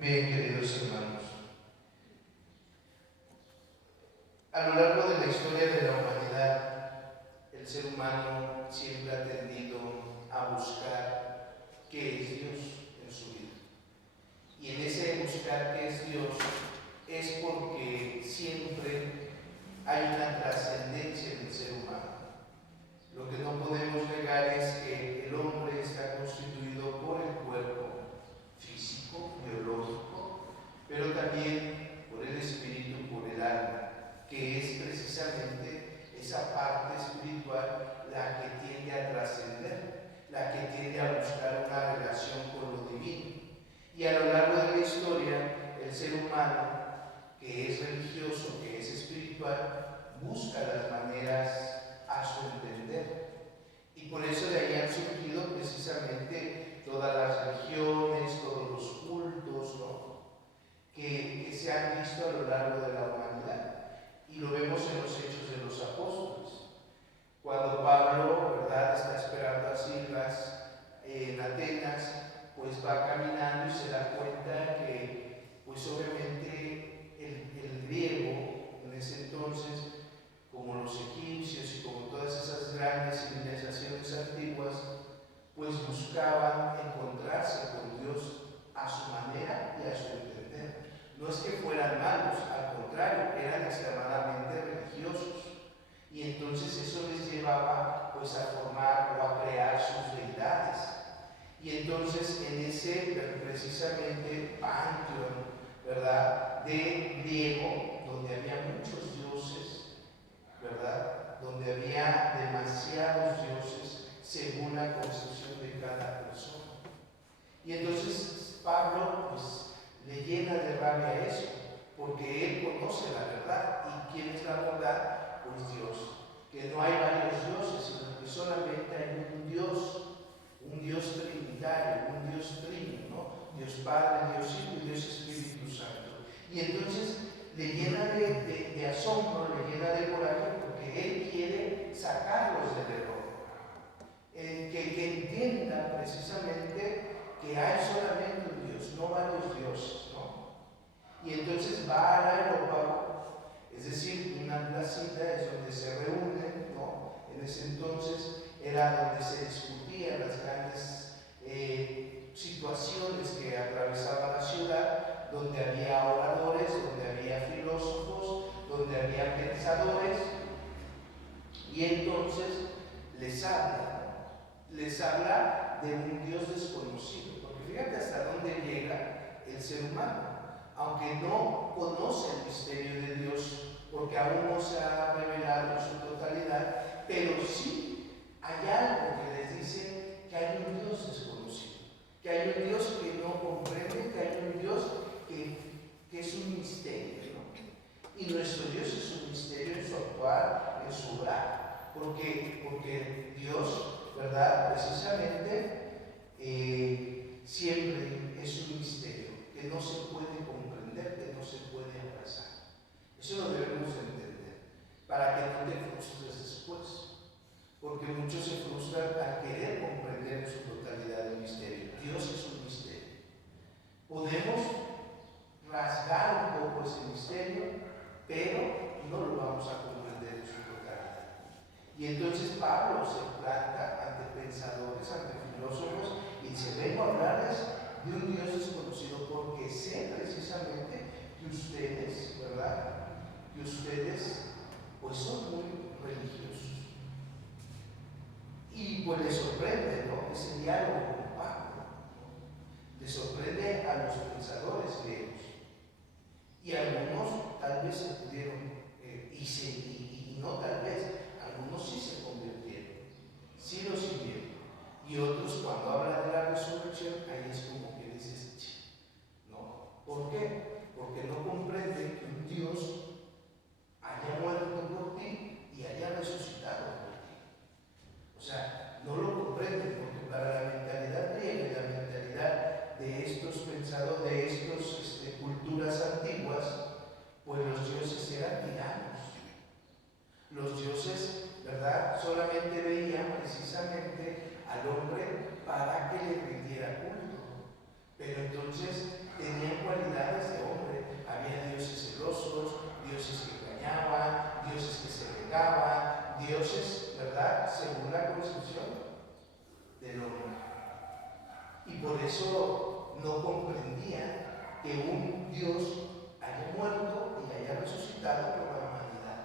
Bien, queridos hermanos, a lo largo de la historia de la humanidad, el ser humano siempre ha tendido a buscar qué es Dios en su vida. Y en ese buscar qué es Dios es porque siempre hay una trascendencia en el ser humano. Lo que no podemos negar es que el hombre está constituido por el cuerpo físico, biológico, pero también por el espíritu, por el alma, que es precisamente esa parte espiritual la que tiende a trascender, la que tiende a buscar una relación con lo divino. Y a lo largo de la historia, el ser humano, que es religioso, que es espiritual, busca las maneras a su entender. Y por eso de ahí han surgido precisamente todas las religiones, todos los cultos, ¿no?, que se han visto a lo largo de la humanidad. Y lo vemos en los Hechos de los Apóstoles. Cuando Pablo, ¿verdad?, está esperando a Silas en Atenas, pues va caminando y se da cuenta que, pues obviamente, el griego en ese entonces, como los egipcios y como todas esas grandes civilizaciones antiguas, pues buscaban encontrarse con Dios a su manera y a su entender. No es que fueran malos, al contrario, eran extremadamente religiosos. Y entonces eso les llevaba pues a formar o a crear sus deidades. Y entonces en ese precisamente panteón, ¿verdad?, de griego, donde había muchos dioses, ¿verdad?, donde había demasiados dioses según la concepción de cada persona. Y entonces Pablo pues le llena de rabia eso, porque él conoce la verdad. ¿Y quién es la verdad? Pues Dios. Que no hay varios dioses, sino que solamente hay un Dios trinitario, un Dios trino, ¿no? Dios Padre, Dios Hijo y Dios Espíritu Santo. Y entonces le llena de asombro, le llena de coraje, porque él quiere sacarlos del error. Que entienda precisamente que hay solamente un Dios, no varios dioses, ¿no? Y entonces va al Areópago, es decir, una placita es donde se reúnen, ¿no? En ese entonces era donde se discutían las grandes situaciones que atravesaban la ciudad, donde había oradores, donde había filósofos, donde había pensadores, y entonces les habla de un Dios desconocido, porque fíjate hasta dónde llega el ser humano, aunque no conoce el misterio de Dios, porque aún no se ha revelado en su totalidad, pero sí hay algo que les dice que hay un Dios desconocido, que hay un Dios que no comprende, que hay un Dios que es un misterio, ¿no? Y nuestro Dios es un misterio en su actuar, en su obrar, porque Dios, ¿verdad?, precisamente siempre es un misterio que no se puede comprender, que no se puede abrazar. Eso lo debemos entender, para que no te frustres después, porque muchos se frustran al querer comprender en su totalidad el misterio. Dios es un misterio. Podemos rasgar un poco ese misterio, pero no lo vamos a comprender en su totalidad. Y entonces Pablo se planta ante pensadores, ante filósofos, y dice: vengo a hablarles de un Dios desconocido, porque sé precisamente que ustedes, ¿verdad?, que ustedes pues son muy religiosos. Y pues les sorprende, ¿no?, ese diálogo con Pablo, ¿no? Les sorprende a los pensadores griegos. Y algunos tal vez se pudieron, y no tal vez, algunos sí se convirtieron, sí lo siguieron. Y otros, cuando hablan de la resurrección, ahí es como que dices, ¿no? ¿Por qué? Porque no comprenden que un Dios haya muerto por ti y haya resucitado por ti. O sea, no lo comprenden, porque para la mentalidad griega y la mentalidad de estos pensadores, de estas culturas antiguas, pues los dioses eran tiranos. Los dioses, ¿verdad?, solamente veían precisamente al hombre para que le rindiera culto. Pero entonces tenían cualidades de hombre. Había dioses celosos, dioses que engañaban, dioses que se regaban, dioses, ¿verdad?, según la concepción del hombre. Y por eso no comprendían que un Dios haya muerto y haya resucitado por la humanidad.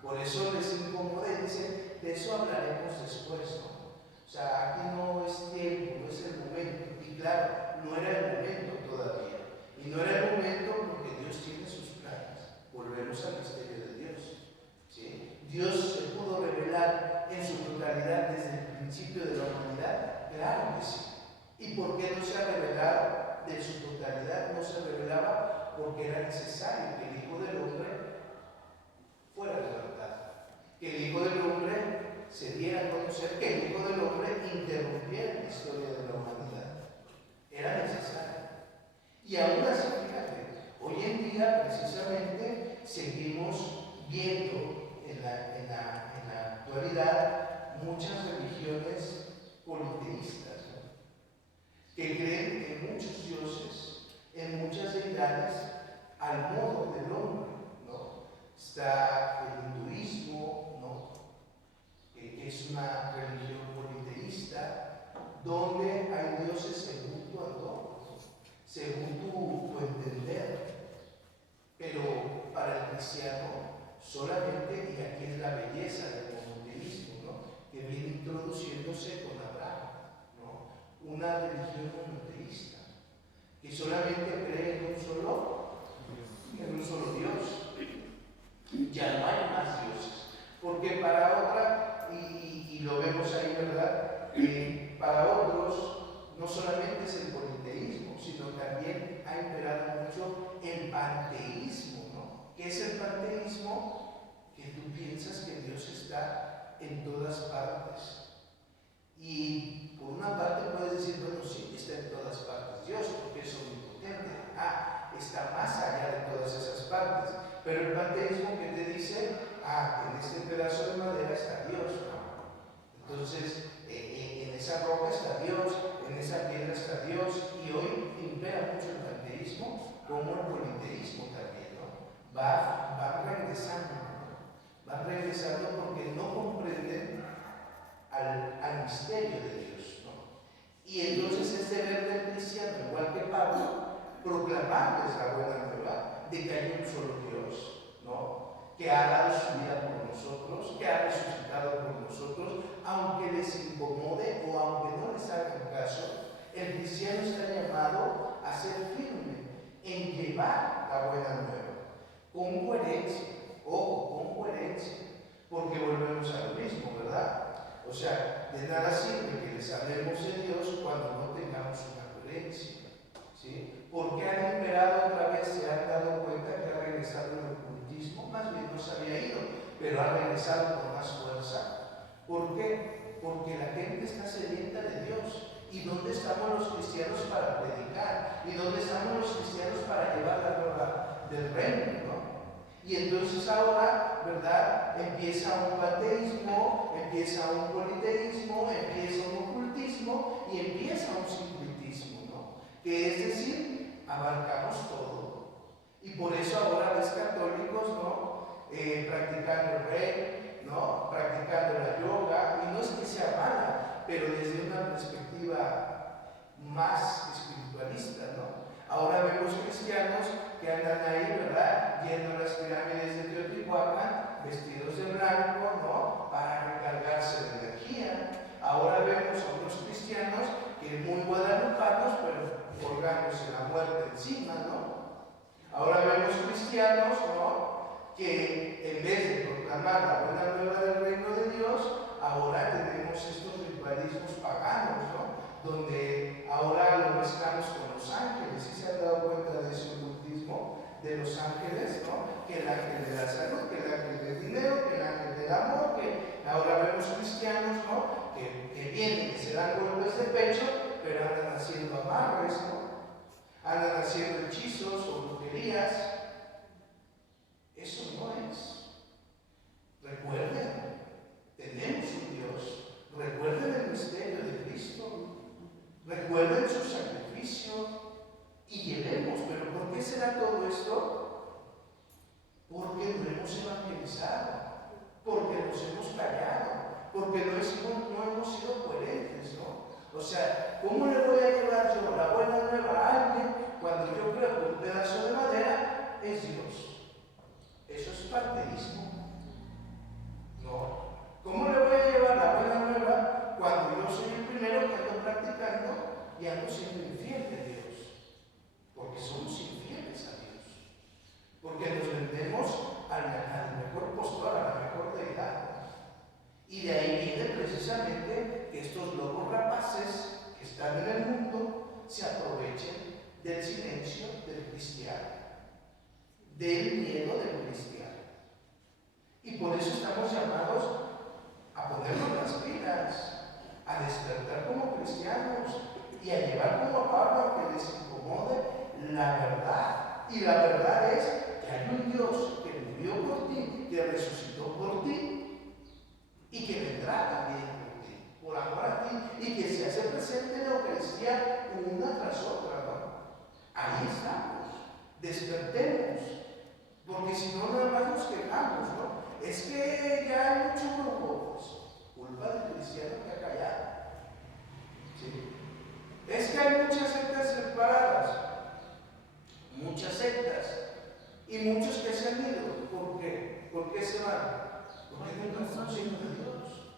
Por eso les incomoda y dicen, de eso hablaremos después, ¿no? O sea, aquí no es tiempo, no es el momento. Y claro, no era el momento todavía. Y no era el momento porque Dios tiene sus planes. Volvemos al misterio de Dios, ¿sí? Dios se pudo revelar en su totalidad desde el principio de la humanidad. Claro que sí. ¿Y por qué no se ha revelado de su totalidad? No se revelaba porque era necesario que el Hijo del Hombre fuera levantado, que el Hijo del Hombre se diera a conocer, que el Hijo del Hombre interrumpiera la historia de la humanidad. Era necesario. Y aún así, fíjate, hoy en día precisamente seguimos viendo en la actualidad muchas religiones politeístas, ¿no?, que creen en muchos dioses, en muchas deidades al modo del hombre, ¿no? Está el hinduismo, ¿no?, que es una religión politeísta, donde hay dioses según tu antojo, según tu entender. Pero para el cristiano solamente, y aquí es la belleza del monoteísmo, ¿no?, que viene introduciéndose con Abraham, ¿no?, una religión monoteísta, que solamente cree en un solo Dios. Ya no hay más dioses, porque para otra, y lo vemos ahí, ¿verdad?, para otros no solamente es el politeísmo, sino también ha imperado mucho el panteísmo, ¿no? ¿Qué es el panteísmo? Que tú piensas que Dios está en todas partes. Y por una parte puedes decir, bueno, sí, está en todas partes Dios, porque es omnipotente. Está más allá de todas esas partes. Pero el panteísmo que te dice, en este pedazo de madera está Dios, ¿no? Entonces, en esa roca está Dios, en esa piedra está Dios, y hoy impera mucho el panteísmo como el politeísmo también, ¿no? Van regresando, ¿no? Van regresando porque no comprenden al misterio de Dios, ¿no? Y entonces es deber del cristiano, igual que Pablo, proclamarles la buena nueva de que hay un solo Dios, ¿no?, que ha dado su vida por nosotros, que ha resucitado por nosotros, aunque les incomode o aunque no les hagan caso. El cristiano está llamado a ser firme en llevar la buena nueva, con coherencia, ojo, con coherencia, porque volvemos a lo mismo, ¿verdad? O sea, de nada sirve que les hablemos de Dios cuando no tengamos una coherencia, ¿sí? Porque han imperado otra vez, se han dado cuenta que ha regresado el ocultismo, más bien no se había ido, pero ha regresado con más fuerza. ¿Por qué? Porque la gente está sedienta de Dios. ¿Y dónde estamos los cristianos para predicar? ¿Y dónde estamos los cristianos para llevar la nueva del reino, ¿no? Y entonces ahora, ¿verdad?, empieza un panteísmo, empieza un politeísmo, empieza un ocultismo y empieza un sincretismo, ¿no?, que es decir, abarcamos todo. Y por eso ahora ves católicos, ¿no?, practicando el rey, ¿no?, practicando la yoga, y no es que sea mala, pero desde una perspectiva más espiritualista, ¿no? Ahora vemos cristianos que andan ahí, ¿verdad?, yendo a las pirámides de Teotihuacán, vestidos de blanco, ¿no?, para recargarse de energía. Ahora vemos a otros cristianos que muy guadalupanos, pero colgándose la muerte encima, ¿no? Ahora vemos cristianos, ¿no?, que en vez de proclamar la buena nueva del reino de Dios, ahora tenemos estos ritualismos paganos, ¿no?, donde ahora lo mezclamos con los ángeles. ¿Sí se han dado cuenta de ese ocultismo de los ángeles, ¿no? Que el ángel de la salud, que el ángel del dinero, que el ángel del amor, que ahora vemos cristianos, ¿no?, que vienen, que se dan golpes de pecho, pero andan haciendo amarres, ¿no?, andan haciendo hechizos o brujerías. Eso no es. Recuerden, tenemos un Dios. Recuerden el misterio de Cristo. Recuerden su sacrificio y llevemos será todo esto? Porque no hemos evangelizado, porque nos hemos callado, porque no hemos sido coherentes, ¿no? O sea, ¿cómo le voy a llevar yo la buena nueva a alguien cuando yo creo que un pedazo de madera es Dios? Eso es panteísmo. No. ¿Cómo le voy a llevar la buena nueva cuando yo soy el primero que ando practicando y ando siendo infiel de Dios? Porque somos infieles a Dios. Porque nos vendemos al mejor postor, a la mejor deidad. Y de ahí viene precisamente que estos lobos rapaces que están en el mundo se aprovechen del silencio del cristiano, del miedo del cristiano. Y por eso estamos llamados a ponernos las pilas, a despertar como cristianos y a llevar como a Pablo que les incomode la verdad. Y la verdad es que hay un Dios que murió por ti, que resucitó por ti y que vendrá también por ti, por amor a ti, y que se hace presente en la Eucaristía una tras otra, ¿no? Ahí estamos, despertemos, porque si no, nada más nos quejamos, ¿no? Es que ya hay mucho grupo, pues, culpa del cristiano que ha callado. ¿Sí? Es que hay muchas sectas separadas, muchas sectas, y muchos que se han ido. ¿Por qué? ¿Por qué se van? Porque no están siendo de Dios.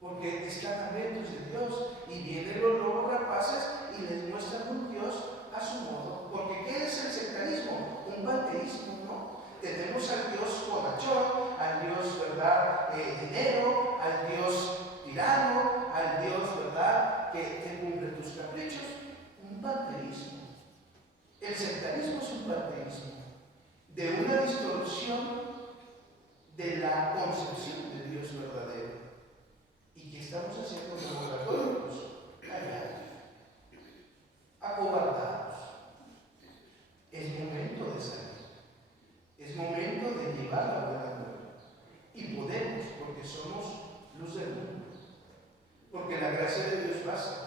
Porque están hambrientos de Dios. Y vienen los lobos rapaces y les muestran un Dios a su modo. Porque ¿qué es el sectarismo? Un panteísmo, ¿no? Tenemos al Dios bonachón, al Dios, ¿verdad?, dinero, al Dios tirano, al Dios, ¿verdad?, que te cumple tus caprichos. Un panteísmo. El sectarismo es un panteísmo de una distorsión de la concepción de Dios verdadero. ¿Y qué estamos haciendo como católicos? Callados, acobardados. Es momento de salir. Es momento de llevar la buena nueva. Y podemos, porque somos luz del mundo. Porque la gracia de Dios basta.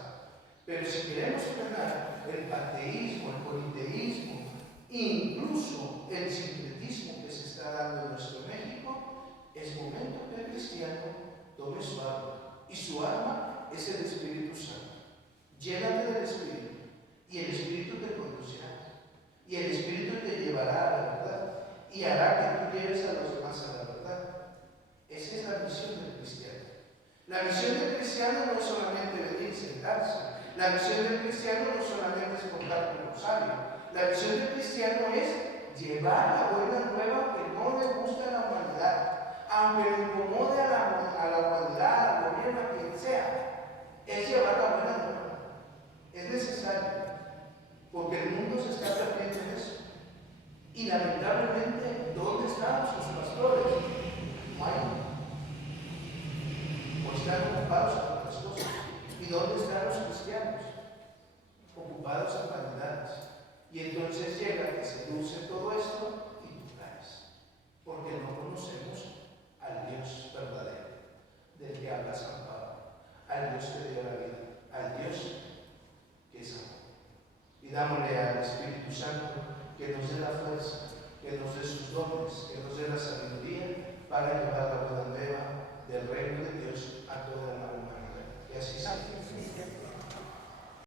Pero si queremos frenar el panteísmo, el politeísmo, incluso el sincretismo que se está dando en nuestro México, es momento que el cristiano tome su arma. Y su arma es el Espíritu Santo. Llénate del Espíritu. Y el Espíritu te conducirá. Y el Espíritu te llevará a la verdad. Y hará que tú lleves a los demás a la verdad. Esa es la misión del cristiano. La misión del cristiano no es solamente venir y sentarse. La misión del cristiano no solamente es portar un rosario. La misión del cristiano es llevar la buena nueva que no le gusta a la humanidad, aunque le incomode a la humanidad, al gobierno, a quien sea. Es llevar la buena nueva. Es necesario, porque el mundo se está perdiendo en eso. Y lamentablemente, ¿dónde están sus pastores? No hay. O están ocupados en otras cosas. ¿Y dónde están los cristianos? Ocupados en vanidades. Y entonces llega que se dulce todo esto y tú caes. Porque no conocemos al Dios verdadero, del que habla San Pablo, al Dios que dio la vida, al Dios que es amor. Y dámosle al Espíritu Santo que nos dé la fuerza, que nos dé sus dones, que nos dé la sabiduría para llevar la buena nueva del reino